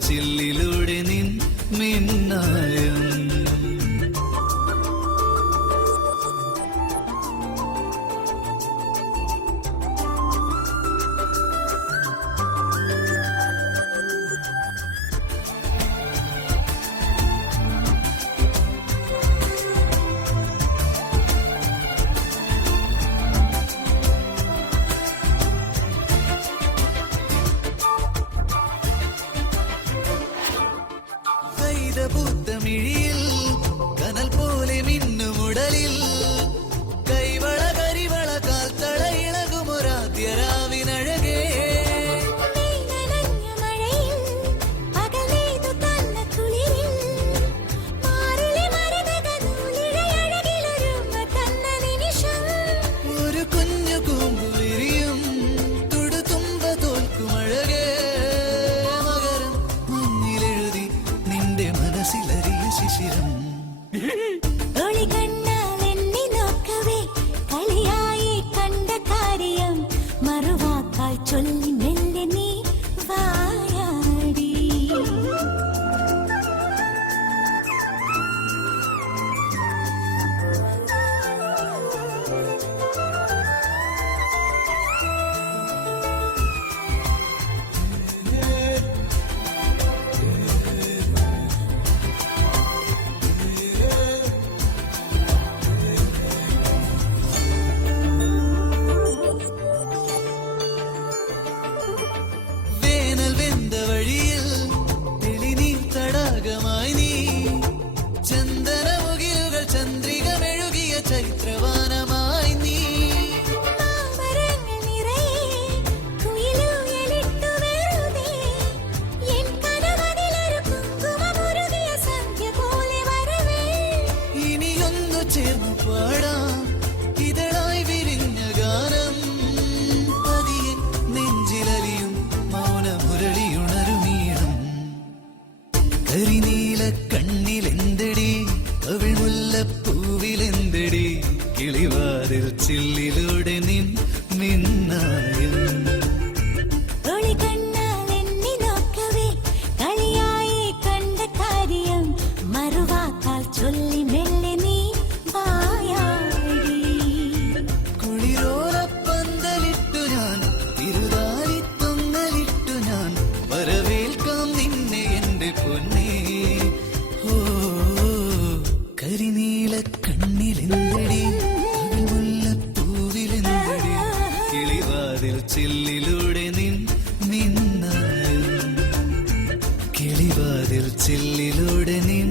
ചില്ലിലൂടെ നിൻ മിന്നായം പൂത്തമിഴിയിൽ കനൽ പോലെ മിന്നുമുടലിൽ കൈവള കരിവള കാൽത്തള ഇളകുമൊരാദ്യരാവിനഴകേ ഒരു കുഞ്ഞു കൂമ്പു വിരിയും തുടുതുമ്പ തോൽക്കുമഴകേ മകരം മഞ്ഞിലെഴുതി നിന്റെ മനസ്സിലറിയ ശിശിരം മറുവാക്കാൽ ചൊല്ലി മെല്ലെ നീ വായാടി ചൈത്രവാനമായി നീ ഇനിയൊന്നു ചേർന്നു പാടാം ഇതളായി വിരിഞ്ഞ ഗാനം പതിയെ നെഞ്ചിലലിയും മൗനമുരളിയുണരുമീണം കരിനീല കണ്ണിലെന്തടി അവൾ മുല്ലപ്പൂവിലെന്തടി കിളിവാതിൽ ചില്ലിലൂടെ നിൻ മിന്നായം മറുവാക്കാൽ ചൊല്ലി മെല്ലെ നീ വായാടി കുളിരോലപ്പന്തലിട്ടു ഞാൻ തിരുതാലിത്തൊന്നലിട്ടു ഞാൻ വരവേൽക്കാം നിന്നെ എന്റെ പൊന്നേ ഓ കരിനീല കണ്ണിലെന്തടി അവൾ മുല്ലപ്പൂവിലെന്തടി കിളിവാതിൽ ചില്ലിലൂടെ നിൻ മിന്നായം കിളിവാതിൽ ചില്ലിലൂടെ നിൻ